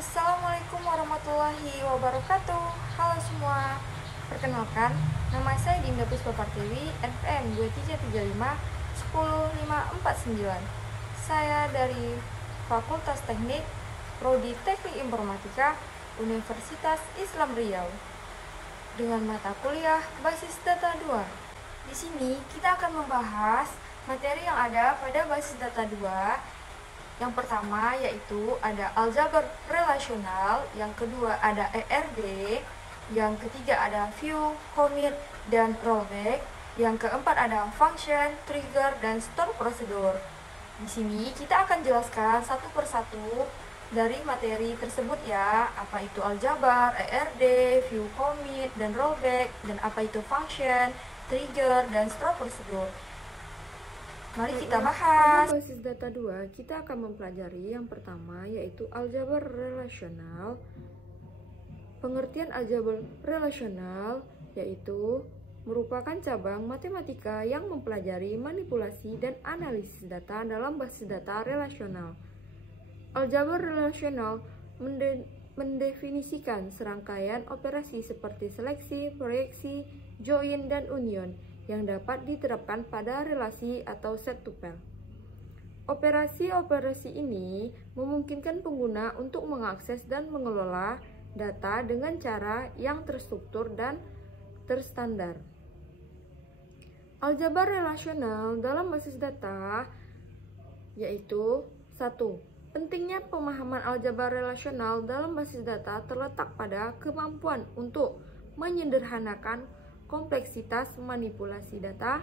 Assalamualaikum warahmatullahi wabarakatuh. Halo semua. Perkenalkan, nama saya Dinda Puspa Pertiwi, NPM 2335 10549. Saya dari Fakultas Teknik, Prodi Teknik Informatika, Universitas Islam Riau. Dengan mata kuliah Basis Data 2. Di sini kita akan membahas materi yang ada pada Basis Data 2. Yang pertama yaitu ada aljabar relasional, yang kedua ada ERD, yang ketiga ada view, commit, dan rollback, yang keempat ada function, trigger, dan store prosedur. Di sini kita akan jelaskan satu persatu dari materi tersebut ya, apa itu aljabar, ERD, view, commit, dan rollback, dan apa itu function, trigger, dan store prosedur. Mari kita bahas. Pada basis data 2, kita akan mempelajari yang pertama yaitu aljabar relasional. Pengertian aljabar relasional yaitu merupakan cabang matematika yang mempelajari manipulasi dan analisis data dalam basis data relasional. Aljabar relasional mendefinisikan serangkaian operasi seperti seleksi, proyeksi, join, dan union yang dapat diterapkan pada relasi atau set tuple. Operasi-operasi ini memungkinkan pengguna untuk mengakses dan mengelola data dengan cara yang terstruktur dan terstandar. Aljabar relasional dalam basis data yaitu 1. Pentingnya pemahaman aljabar relasional dalam basis data terletak pada kemampuan untuk menyederhanakan kompleksitas manipulasi data.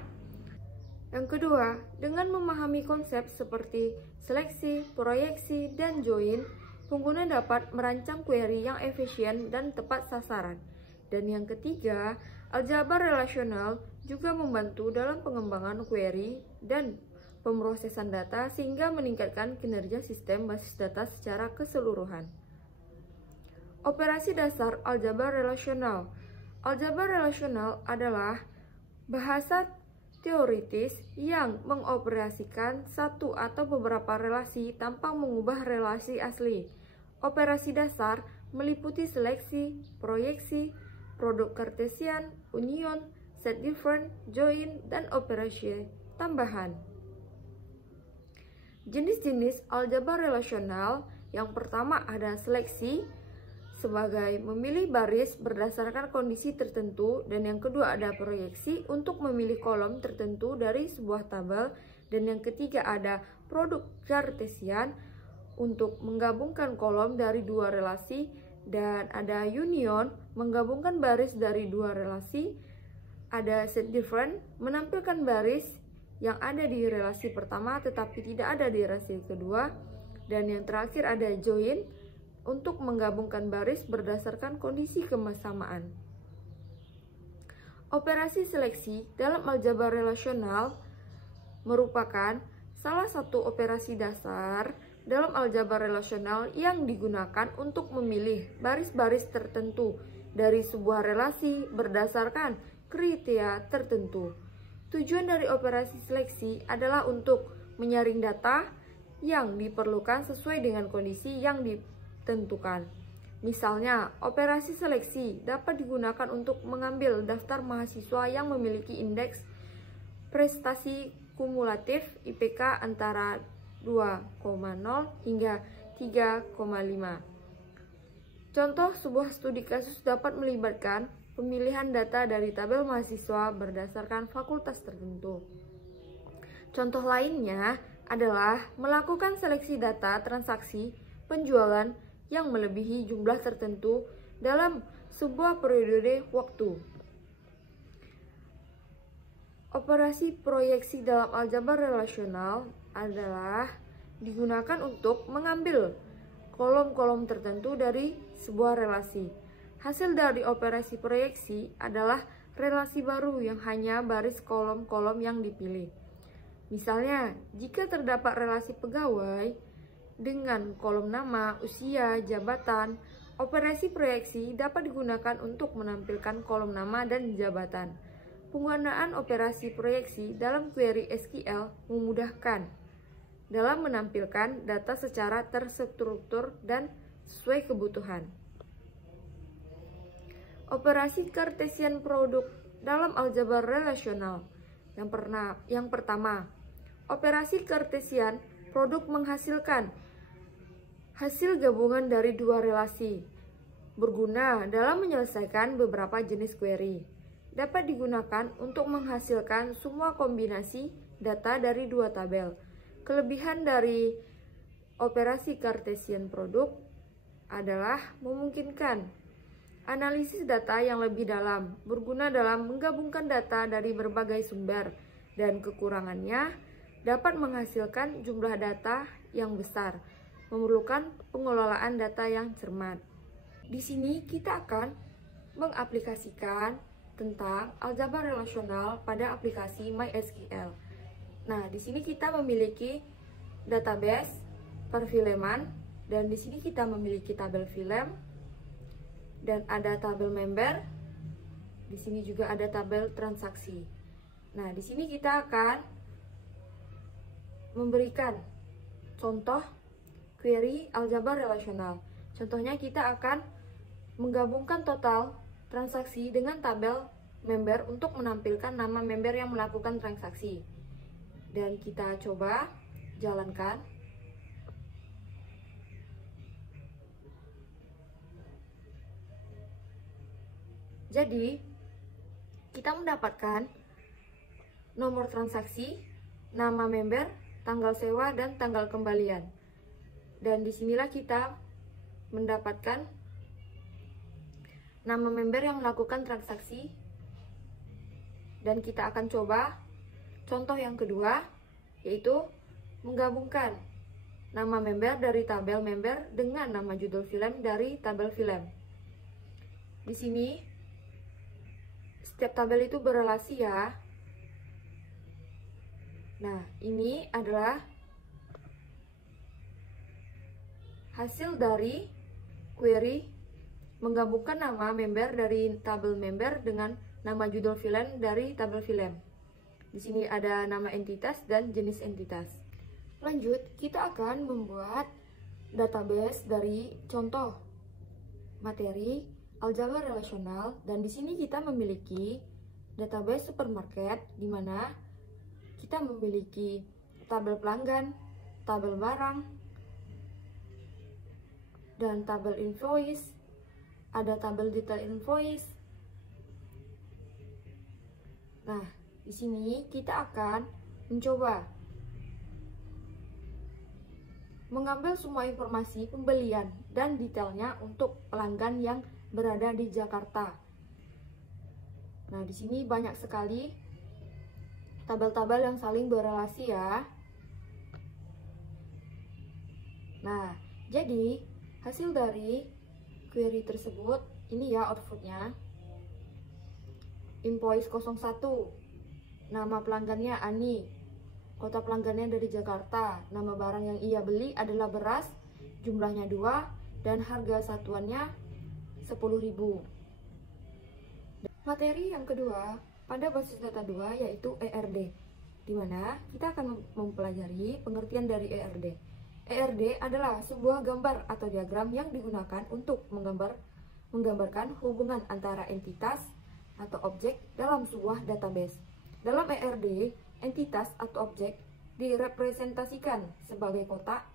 Yang kedua, dengan memahami konsep seperti seleksi, proyeksi, dan join, pengguna dapat merancang query yang efisien dan tepat sasaran. Dan yang ketiga, aljabar relasional juga membantu dalam pengembangan query dan pemrosesan data sehingga meningkatkan kinerja sistem basis data secara keseluruhan. Operasi dasar aljabar relasional. Aljabar relasional adalah bahasa teoritis yang mengoperasikan satu atau beberapa relasi tanpa mengubah relasi asli. Operasi dasar meliputi seleksi, proyeksi, produk Cartesian, union, set different, join, dan operasi tambahan. Jenis-jenis aljabar relasional yang pertama ada seleksi, sebagai memilih baris berdasarkan kondisi tertentu, dan yang kedua ada proyeksi untuk memilih kolom tertentu dari sebuah tabel, dan yang ketiga ada produk Cartesian untuk menggabungkan kolom dari dua relasi, dan ada union menggabungkan baris dari dua relasi, ada set different menampilkan baris yang ada di relasi pertama tetapi tidak ada di relasi kedua, dan yang terakhir ada join untuk menggabungkan baris berdasarkan kondisi kesamaan. Operasi seleksi dalam aljabar relasional merupakan salah satu operasi dasar dalam aljabar relasional yang digunakan untuk memilih baris-baris tertentu dari sebuah relasi berdasarkan kriteria tertentu. Tujuan dari operasi seleksi adalah untuk menyaring data yang diperlukan sesuai dengan kondisi yang ditentukan. Misalnya, operasi seleksi dapat digunakan untuk mengambil daftar mahasiswa yang memiliki indeks prestasi kumulatif IPK antara 2,0 hingga 3,5. Contoh sebuah studi kasus dapat melibatkan pemilihan data dari tabel mahasiswa berdasarkan fakultas tertentu. Contoh lainnya adalah melakukan seleksi data transaksi penjualan yang melebihi jumlah tertentu dalam sebuah periode waktu. Operasi proyeksi dalam aljabar relasional adalah digunakan untuk mengambil kolom-kolom tertentu dari sebuah relasi. Hasil dari operasi proyeksi adalah relasi baru yang hanya baris kolom-kolom yang dipilih. Misalnya, jika terdapat relasi pegawai dengan kolom nama, usia, jabatan, operasi proyeksi dapat digunakan untuk menampilkan kolom nama dan jabatan. Penggunaan operasi proyeksi dalam query SQL memudahkan dalam menampilkan data secara terstruktur dan sesuai kebutuhan. Operasi Cartesian produk dalam aljabar relasional. Yang pertama, operasi Cartesian produk menghasilkan hasil gabungan dari dua relasi, berguna dalam menyelesaikan beberapa jenis query. Dapat digunakan untuk menghasilkan semua kombinasi data dari dua tabel. Kelebihan dari operasi Cartesian produk adalah memungkinkan analisis data yang lebih dalam, berguna dalam menggabungkan data dari berbagai sumber, dan kekurangannya dapat menghasilkan jumlah data yang besar, memerlukan pengelolaan data yang cermat. Di sini kita akan mengaplikasikan tentang aljabar relasional pada aplikasi MySQL. Nah, di sini kita memiliki database perfilman, dan di sini kita memiliki tabel filem, dan ada tabel member. Di sini juga ada tabel transaksi. Nah, di sini kita akan memberikan contoh query aljabar relasional. Contohnya kita akan menggabungkan total transaksi dengan tabel member untuk menampilkan nama member yang melakukan transaksi. Dan kita coba jalankan. Jadi, kita mendapatkan nomor transaksi, nama member, tanggal sewa, dan tanggal kembalian. Dan disinilah kita mendapatkan nama member yang melakukan transaksi. Dan kita akan coba contoh yang kedua, yaitu menggabungkan nama member dari tabel member dengan nama judul film dari tabel film. Di sini setiap tabel itu berelasi ya. Nah, ini adalah hasil dari query menggabungkan nama member dari tabel member dengan nama judul film dari tabel film. Di sini ada nama entitas dan jenis entitas. Lanjut, kita akan membuat database dari contoh materi aljabar relasional, dan di sini kita memiliki database supermarket, di mana kita memiliki tabel pelanggan, tabel barang, dan tabel invoice. Ada tabel detail invoice. Nah, di sini kita akan mencoba mengambil semua informasi pembelian dan detailnya untuk pelanggan yang berada di Jakarta. Nah, di sini banyak sekali tabel-tabel yang saling berelasi ya. Nah, jadi hasil dari query tersebut ini ya outputnya. Invoice 01, nama pelanggannya Ani, kota pelanggannya dari Jakarta, nama barang yang ia beli adalah beras, jumlahnya 2, dan harga satuannya 10.000. Materi yang kedua pada basis data 2 yaitu ERD, di mana kita akan mempelajari pengertian dari ERD. ERD adalah sebuah gambar atau diagram yang digunakan untuk menggambarkan hubungan antara entitas atau objek dalam sebuah database. Dalam ERD, entitas atau objek direpresentasikan sebagai kotak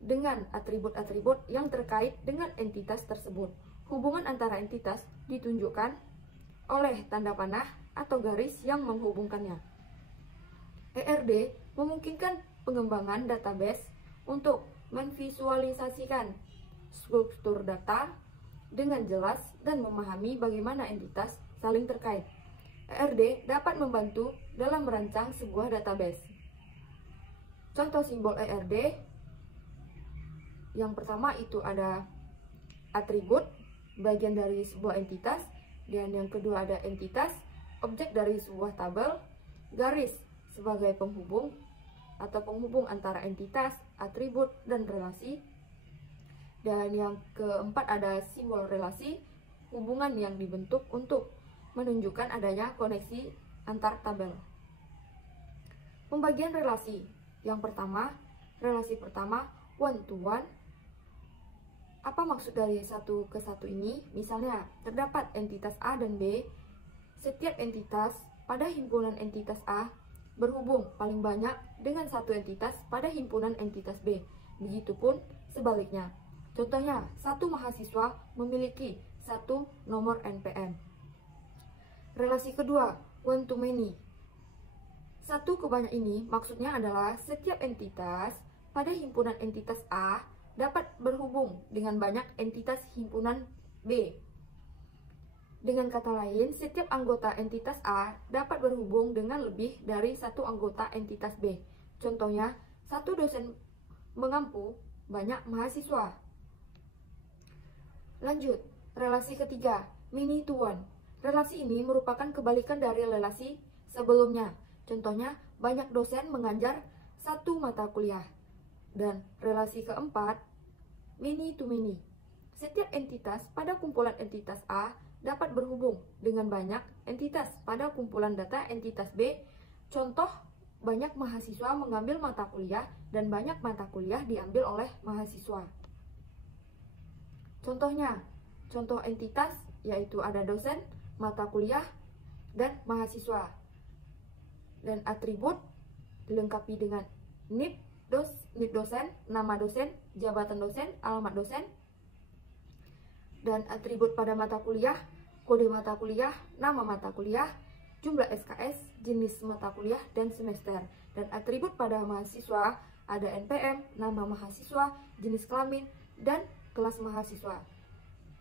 dengan atribut-atribut yang terkait dengan entitas tersebut. Hubungan antara entitas ditunjukkan oleh tanda panah atau garis yang menghubungkannya. ERD memungkinkan pengembangan database untuk memvisualisasikan struktur data dengan jelas dan memahami bagaimana entitas saling terkait. ERD dapat membantu dalam merancang sebuah database. Contoh simbol ERD yang pertama itu ada atribut, bagian dari sebuah entitas, dan yang kedua ada entitas, objek dari sebuah tabel, garis sebagai penghubung atau penghubung antara entitas, atribut, dan relasi. Dan yang keempat ada simbol relasi, hubungan yang dibentuk untuk menunjukkan adanya koneksi antar tabel. Pembagian relasi. Yang pertama, relasi pertama one to one, Apa maksud dari satu ke satu ini? Misalnya, terdapat entitas A dan B. Setiap entitas pada himpunan entitas A berhubung paling banyak dengan satu entitas pada himpunan entitas B. Begitupun sebaliknya. Contohnya, satu mahasiswa memiliki satu nomor NPM. Relasi kedua, one to many. Satu ke banyak ini maksudnya adalah setiap entitas pada himpunan entitas A dapat berhubung dengan banyak entitas himpunan B. Dengan kata lain, setiap anggota entitas A dapat berhubung dengan lebih dari satu anggota entitas B. Contohnya, satu dosen mengampu banyak mahasiswa. Lanjut, relasi ketiga, many to one. Relasi ini merupakan kebalikan dari relasi sebelumnya. Contohnya, banyak dosen mengajar satu mata kuliah. Dan relasi keempat, many to many. Setiap entitas pada kumpulan entitas A dapat berhubung dengan banyak entitas pada kumpulan data entitas B. Contoh, banyak mahasiswa mengambil mata kuliah dan banyak mata kuliah diambil oleh mahasiswa. Contohnya, contoh entitas yaitu ada dosen, mata kuliah, dan mahasiswa. Dan atribut dilengkapi dengan NIP, dosen, nama dosen, jabatan dosen, alamat dosen. Dan atribut pada mata kuliah, kode mata kuliah, nama mata kuliah, jumlah SKS, jenis mata kuliah, dan semester. Dan atribut pada mahasiswa ada NPM, nama mahasiswa, jenis kelamin, dan kelas mahasiswa.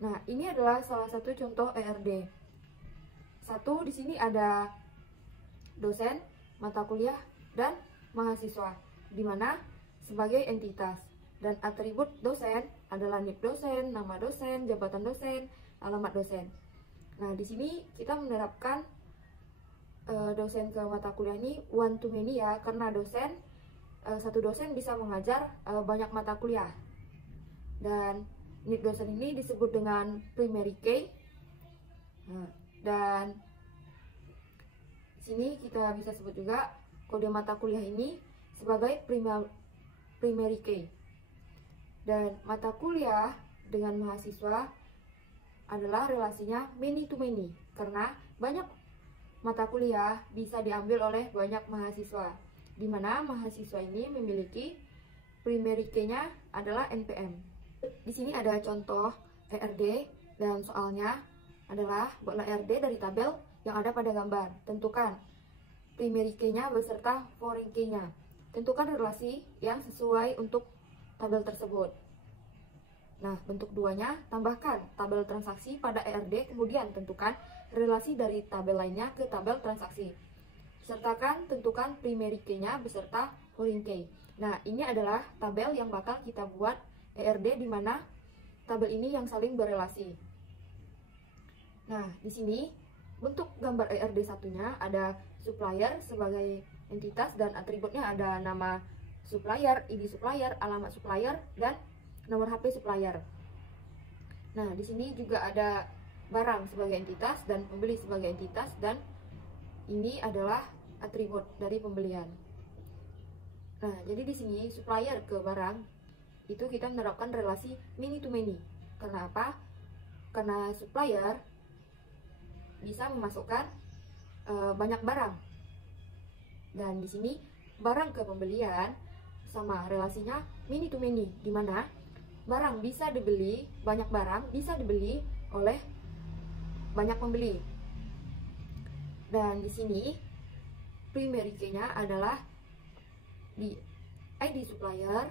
Nah, ini adalah salah satu contoh ERD. Satu, di sini ada dosen, mata kuliah, dan mahasiswa, di mana sebagai entitas. Dan atribut dosen adalah NIP dosen, nama dosen, jabatan dosen, alamat dosen. Nah, di sini kita menerapkan dosen ke mata kuliah ini one to many ya, karena satu dosen bisa mengajar banyak mata kuliah. Dan NIP dosen ini disebut dengan primary key. Nah, dan sini kita bisa sebut juga kode mata kuliah ini sebagai primary key. Dan mata kuliah dengan mahasiswa adalah relasinya many to many, karena banyak mata kuliah bisa diambil oleh banyak mahasiswa, di mana mahasiswa ini memiliki primary key-nya adalah NPM. Di sini ada contoh ERD, dan soalnya adalah buatlah ERD dari tabel yang ada pada gambar. Tentukan primary key-nya beserta foreign key-nya. Tentukan relasi yang sesuai untuk tabel tersebut. Nah, bentuk duanya, tambahkan tabel transaksi pada ERD, kemudian tentukan relasi dari tabel lainnya ke tabel transaksi. Sertakan tentukan primary key-nya beserta foreign key. Nah, ini adalah tabel yang bakal kita buat ERD, di mana tabel ini yang saling berelasi. Nah, di sini bentuk gambar ERD satunya ada supplier sebagai entitas dan atributnya ada nama supplier, ID supplier, alamat supplier, dan nomor HP supplier. Nah, di sini juga ada barang sebagai entitas dan pembeli sebagai entitas, dan ini adalah atribut dari pembelian. Nah, jadi di sini supplier ke barang itu kita menerapkan relasi many to many. Karena apa? Karena supplier bisa memasukkan banyak barang. Dan di sini barang ke pembelian sama relasinya many to many, di mana barang bisa dibeli, banyak barang bisa dibeli oleh banyak pembeli. Dan di sini primary key-nya adalah di ID supplier,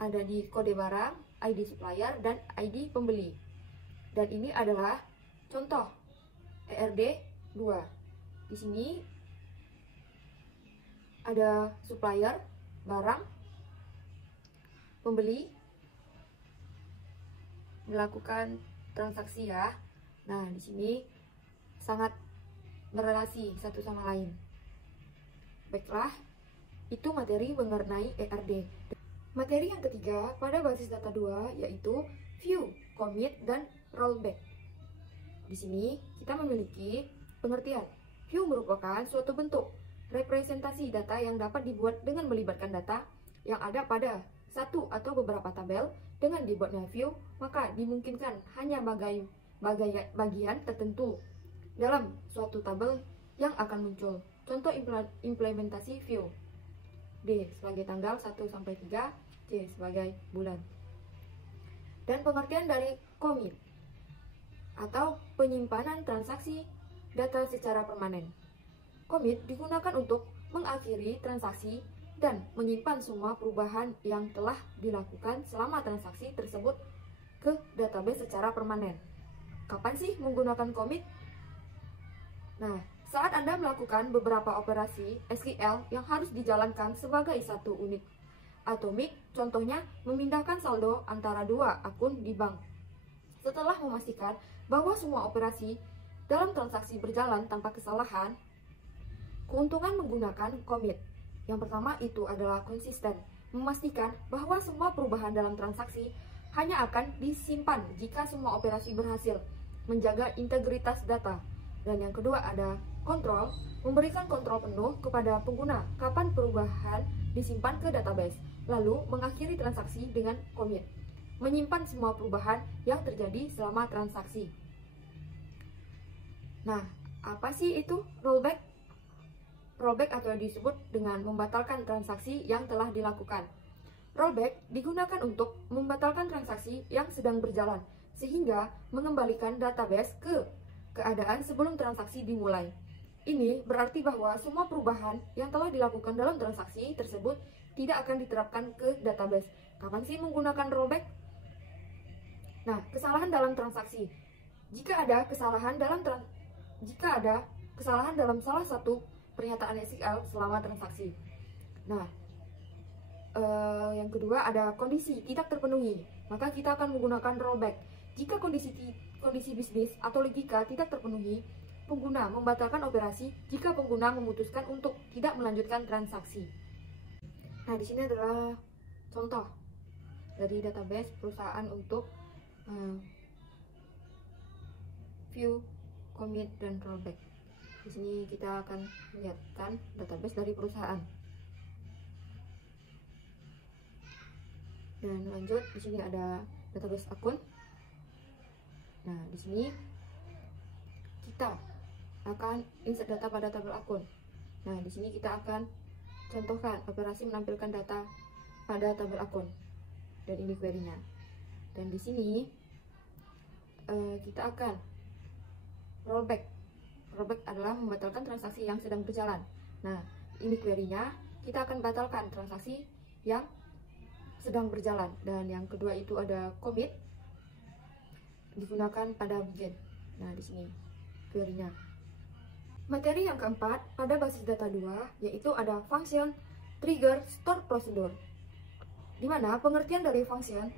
ada di kode barang, ID supplier, dan ID pembeli. Dan ini adalah contoh ERD 2. Di sini ada supplier, barang, pembeli, melakukan transaksi ya. Nah, di sini sangat berelasi satu sama lain. Baiklah, itu materi mengenai ERD. Materi yang ketiga pada basis data 2 yaitu view, commit, dan rollback. Di sini kita memiliki pengertian. View merupakan suatu bentuk representasi data yang dapat dibuat dengan melibatkan data yang ada pada satu atau beberapa tabel Dengan dibuatnya view, maka dimungkinkan hanya bagian tertentu dalam suatu tabel yang akan muncul. Contoh implementasi view. D sebagai tanggal 1 sampai 3, C sebagai bulan. Dan pengertian dari commit atau penyimpanan transaksi data secara permanen. Commit digunakan untuk mengakhiri transaksi dan menyimpan semua perubahan yang telah dilakukan selama transaksi tersebut ke database secara permanen. Kapan sih menggunakan commit? Nah, saat Anda melakukan beberapa operasi SQL yang harus dijalankan sebagai satu unit atomik, contohnya memindahkan saldo antara dua akun di bank. Setelah memastikan bahwa semua operasi dalam transaksi berjalan tanpa kesalahan, keuntungan menggunakan commit. Yang pertama itu adalah konsisten, memastikan bahwa semua perubahan dalam transaksi hanya akan disimpan jika semua operasi berhasil, menjaga integritas data. Dan yang kedua ada kontrol, memberikan kontrol penuh kepada pengguna kapan perubahan disimpan ke database, lalu mengakhiri transaksi dengan commit, menyimpan semua perubahan yang terjadi selama transaksi. Nah, apa sih itu rollback? Rollback atau disebut dengan membatalkan transaksi yang telah dilakukan. Rollback digunakan untuk membatalkan transaksi yang sedang berjalan, sehingga mengembalikan database ke keadaan sebelum transaksi dimulai. Ini berarti bahwa semua perubahan yang telah dilakukan dalam transaksi tersebut tidak akan diterapkan ke database. Kapan sih menggunakan rollback? Nah, kesalahan dalam transaksi. Jika ada kesalahan dalam salah satu pernyataan SQL selama transaksi. Nah, yang kedua ada kondisi tidak terpenuhi, maka kita akan menggunakan rollback. Jika kondisi bisnis atau logika tidak terpenuhi, pengguna membatalkan operasi jika pengguna memutuskan untuk tidak melanjutkan transaksi. Nah, di sini adalah contoh dari database perusahaan untuk view, commit, dan rollback. Di sini kita akan melihatkan database dari perusahaan. Dan lanjut, di sini ada database akun. Nah, di sini kita akan insert data pada tabel akun. Nah, di sini kita akan contohkan operasi menampilkan data pada tabel akun. Dan ini query-nya. Dan di sini kita akan rollback. Rollback adalah membatalkan transaksi yang sedang berjalan. Nah, ini query-nya, kita akan batalkan transaksi yang sedang berjalan. Dan yang kedua itu ada commit, digunakan pada begin. Nah, di sini query-nya. Materi yang keempat pada basis data 2 yaitu ada function, trigger, store procedure. Di mana pengertian dari function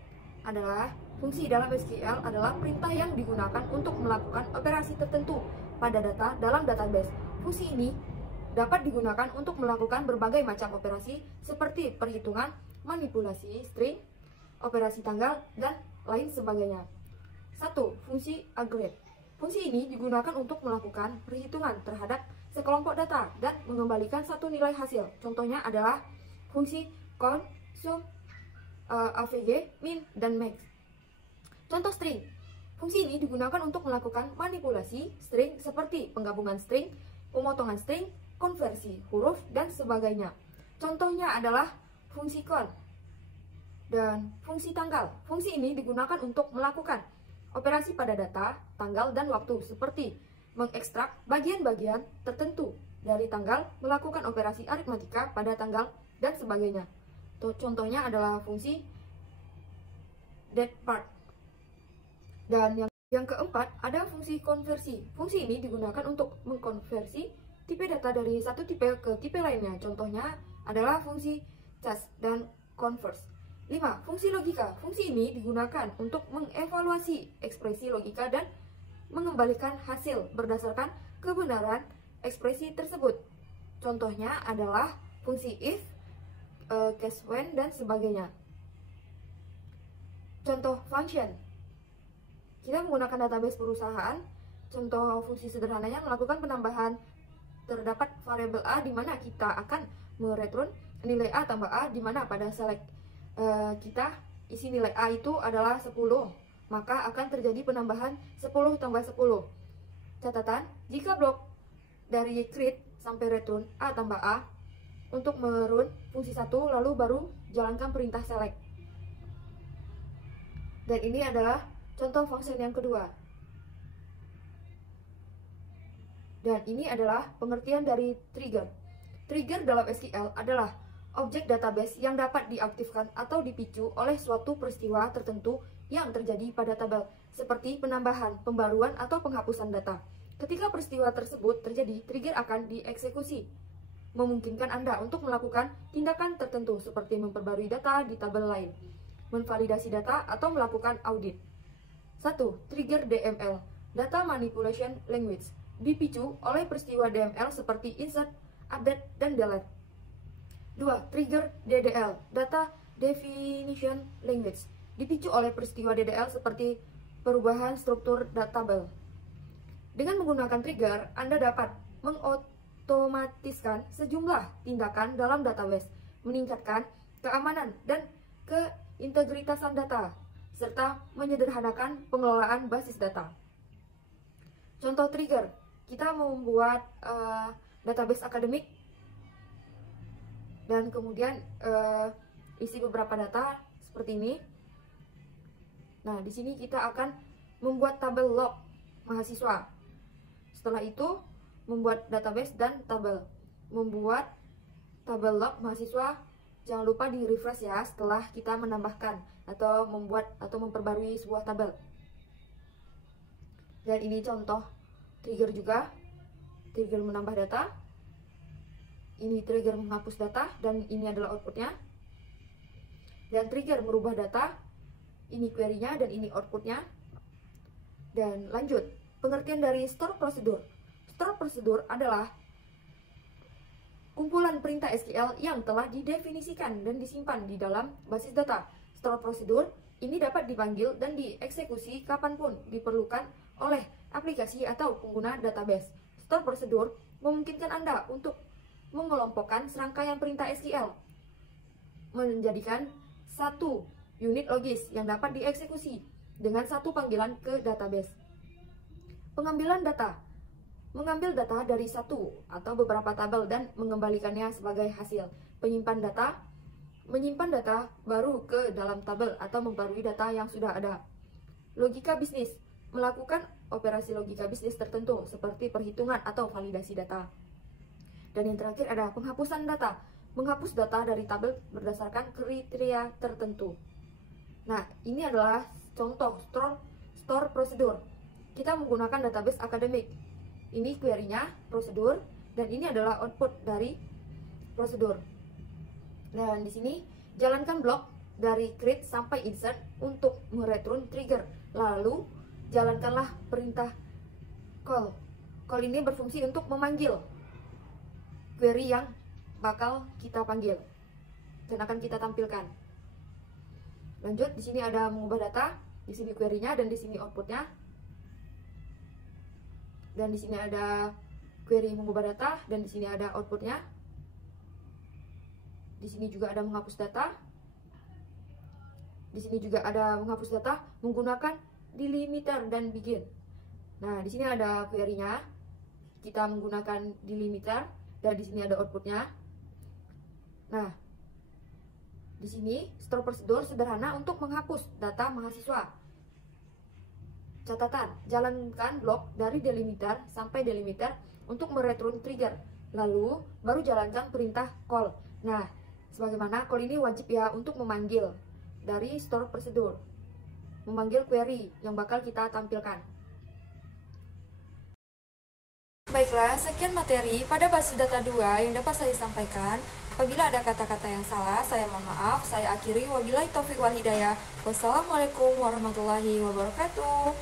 adalah fungsi dalam SQL adalah perintah yang digunakan untuk melakukan operasi tertentu pada data dalam database. Fungsi ini dapat digunakan untuk melakukan berbagai macam operasi seperti perhitungan, manipulasi string, operasi tanggal, dan lain sebagainya. 1. Fungsi aggregate. Fungsi ini digunakan untuk melakukan perhitungan terhadap sekelompok data dan mengembalikan satu nilai hasil. Contohnya adalah fungsi count, sum, avg, min, dan max. Contoh string. Fungsi ini digunakan untuk melakukan manipulasi string seperti penggabungan string, pemotongan string, konversi huruf, dan sebagainya. Contohnya adalah fungsi count dan fungsi tanggal. Fungsi ini digunakan untuk melakukan operasi pada data, tanggal, dan waktu seperti mengekstrak bagian-bagian tertentu dari tanggal, melakukan operasi aritmatika pada tanggal, dan sebagainya. Contohnya adalah fungsi date_part. Dan yang keempat ada fungsi konversi. Fungsi ini digunakan untuk mengkonversi tipe data dari satu tipe ke tipe lainnya. Contohnya adalah fungsi change dan converse. 5. Fungsi logika. Fungsi ini digunakan untuk mengevaluasi ekspresi logika dan mengembalikan hasil berdasarkan kebenaran ekspresi tersebut. Contohnya adalah fungsi if, case when, dan sebagainya. Contoh function. Kita menggunakan database perusahaan. Contoh fungsi sederhananya melakukan penambahan terdapat variabel A di mana kita akan mereturn nilai A tambah A di mana pada select kita isi nilai A itu adalah 10, maka akan terjadi penambahan 10 tambah 10. Catatan, jika blok dari create sampai return A tambah A, untuk merun fungsi 1 lalu baru jalankan perintah select. Dan ini adalah contoh function yang kedua. Dan ini adalah pengertian dari trigger. Trigger dalam SQL adalah objek database yang dapat diaktifkan atau dipicu oleh suatu peristiwa tertentu yang terjadi pada tabel, seperti penambahan, pembaruan, atau penghapusan data. Ketika peristiwa tersebut terjadi, trigger akan dieksekusi, memungkinkan Anda untuk melakukan tindakan tertentu seperti memperbarui data di tabel lain, memvalidasi data, atau melakukan audit. 1. Trigger DML, Data Manipulation Language, dipicu oleh peristiwa DML seperti insert, update, dan delete. 2. Trigger DDL, Data Definition Language, dipicu oleh peristiwa DDL seperti perubahan struktur tabel. Dengan menggunakan trigger, Anda dapat mengotomatiskan sejumlah tindakan dalam database, meningkatkan keamanan dan keintegritasan data, serta menyederhanakan pengelolaan basis data. Contoh trigger, kita membuat database akademik dan kemudian isi beberapa data seperti ini. Nah, di sini kita akan membuat tabel log mahasiswa. Setelah itu, membuat database dan tabel. Membuat tabel log mahasiswa, jangan lupa di refresh ya setelah kita menambahkan atau membuat atau memperbarui sebuah tabel. Dan ini contoh trigger juga. Trigger menambah data, ini trigger menghapus data, dan ini adalah outputnya. Dan trigger merubah data, ini query-nya dan ini outputnya. Dan lanjut, pengertian dari store procedure. Store procedure adalah kumpulan perintah SQL yang telah didefinisikan dan disimpan di dalam basis data. Store procedure ini dapat dipanggil dan dieksekusi kapanpun diperlukan oleh aplikasi atau pengguna database. Store procedure memungkinkan Anda untuk mengelompokkan serangkaian perintah SQL menjadikan satu unit logis yang dapat dieksekusi dengan satu panggilan ke database. Pengambilan data, mengambil data dari satu atau beberapa tabel dan mengembalikannya sebagai hasil. Penyimpan data, menyimpan data baru ke dalam tabel atau memperbarui data yang sudah ada. Logika bisnis, melakukan operasi logika bisnis tertentu seperti perhitungan atau validasi data. Dan yang terakhir ada penghapusan data, menghapus data dari tabel berdasarkan kriteria tertentu. Nah, ini adalah contoh store procedure. Kita menggunakan database akademik. Ini query-nya, prosedur, dan ini adalah output dari prosedur. Dan di sini jalankan blok dari create sampai insert untuk mereturn trigger. Lalu jalankanlah perintah call. Call ini berfungsi untuk memanggil query yang bakal kita panggil dan akan kita tampilkan. Lanjut, di sini ada mengubah data, di sini query-nya dan di sini outputnya. Dan di sini ada query mengubah data dan di sini ada outputnya. Di sini juga ada menghapus data. Di sini juga ada menghapus data menggunakan delimiter dan begin. Nah, di sini ada query-nya. Kita menggunakan delimiter dan di sini ada outputnya. Nah, di sini store procedure sederhana untuk menghapus data mahasiswa. Catatan, jalankan blok dari delimiter sampai delimiter untuk mereturn trigger. Lalu baru jalankan perintah call. Nah, sebagaimana call ini wajib ya untuk memanggil dari store procedure, memanggil query yang bakal kita tampilkan. Baiklah, sekian materi pada basis data 2 yang dapat saya sampaikan. Apabila ada kata-kata yang salah, saya mohon maaf. Saya akhiri, wabillahi taufiq wal hidayah. Wassalamualaikum warahmatullahi wabarakatuh.